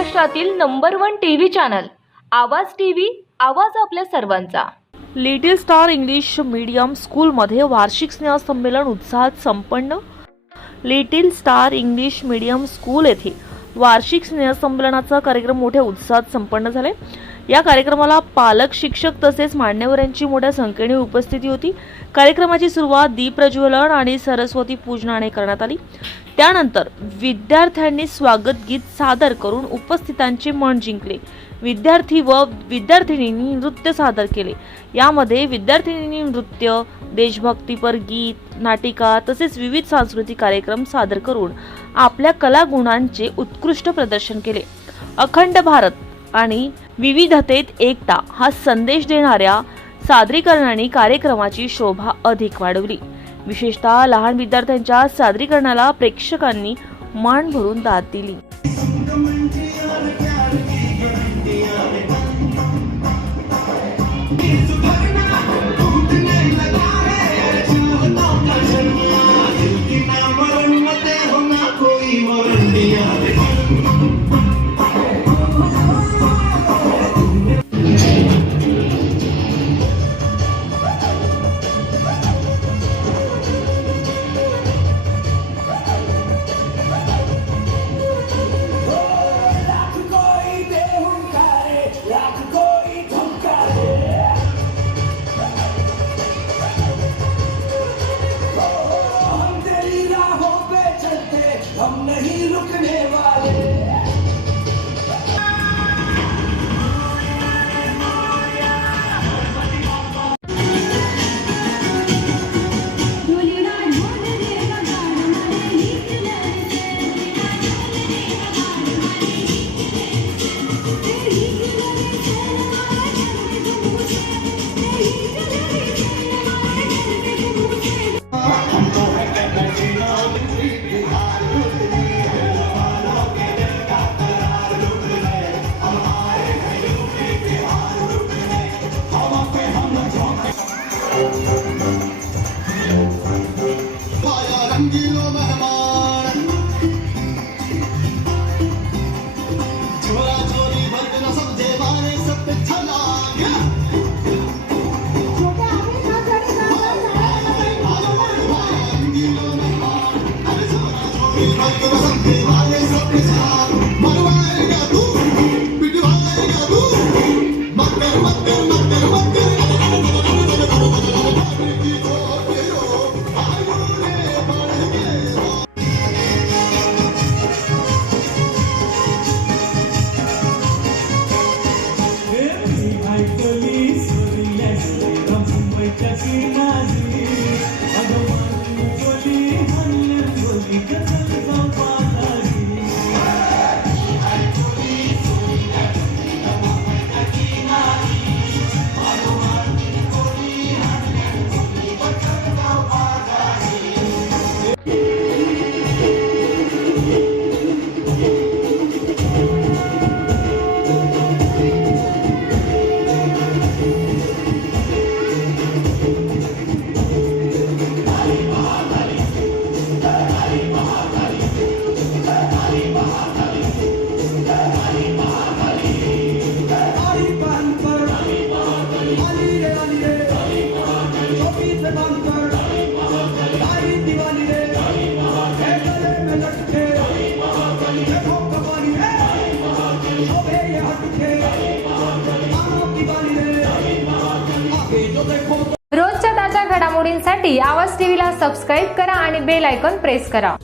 महाराष्ट्रातील number 1 TV channel आवाज TV, आवाज आपल्या सर्वांचा। लिटिल स्टार इंग्लिश मीडियम स्कूलमध्ये वार्षिक स्नेहसंमेलन उत्साहात संपन्न। Little star English medium school येथे वार्षिक स्नेहसंमेलनाचा कार्यक्रम मोठ्या उत्साहात संपन्न झाले। या कार्यक्रमाला पालक, शिक्षक तसेच मान्यवरांची मोठ्या संख्येने उपस्थिती होती। कार्यक्रमाची सुरुवात दीप प्रज्वलन आणि सरस्वती पूजनाने करण्यात आली। त्यानंतर विद्यार्थ्यांनी स्वागत गीत सादर करून उपस्थितांचे मन जिंकले। विद्यार्थी व विद्यार्थिनींनी नृत्य सादर केले। यामध्ये विद्यार्थिनींनी नृत्य, देशभक्तीपर गीत, नाटिका तसेच विविध सांस्कृतिक कार्यक्रम सादर करून आपल्या कलागुणांचे उत्कृष्ट प्रदर्शन केले। अखंड भारत आणि विविधतेत एकता हा संदेश देणाऱ्या सादरीकरणाने कार्यक्रमाची शोभा अधिक वाढवली। विशेषतः लहान विद्यार्थ्यांच्या सादरीकरणाला प्रेक्षकांनी मान भरून दाद दिली। हम नहीं रुकने वाले। रंगीलो मेहमान छोरा छोरी वर्ग न समझे मारे सब पे छला गया। रंगीलो मेहमान अरे छोरा छोरी वर्ग न समझे मारे सब पे छला मरवाएगा तू पिटवाएगा तू मत कर मत कर मत कर मत कर रोजच्या ताज्या घडामोडींसाठी आवाज टीव्हीला सबस्क्राईब करा आणि बेल आयकॉन प्रेस करा।